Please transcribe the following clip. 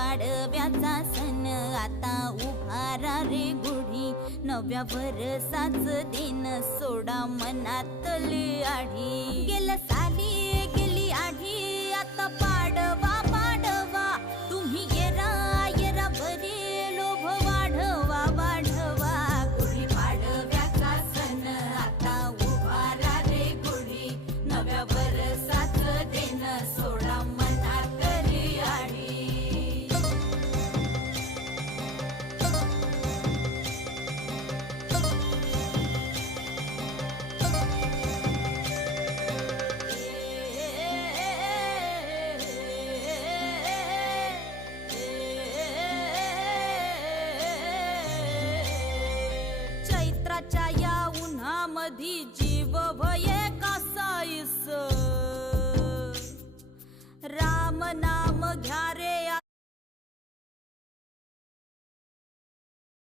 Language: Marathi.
पाडव्याचा सण आता उभारा रे गुढी, नव्या वर्षाच दिन सोडा मनातली आढी। गेल्या साली गेली आढी आता पाडवा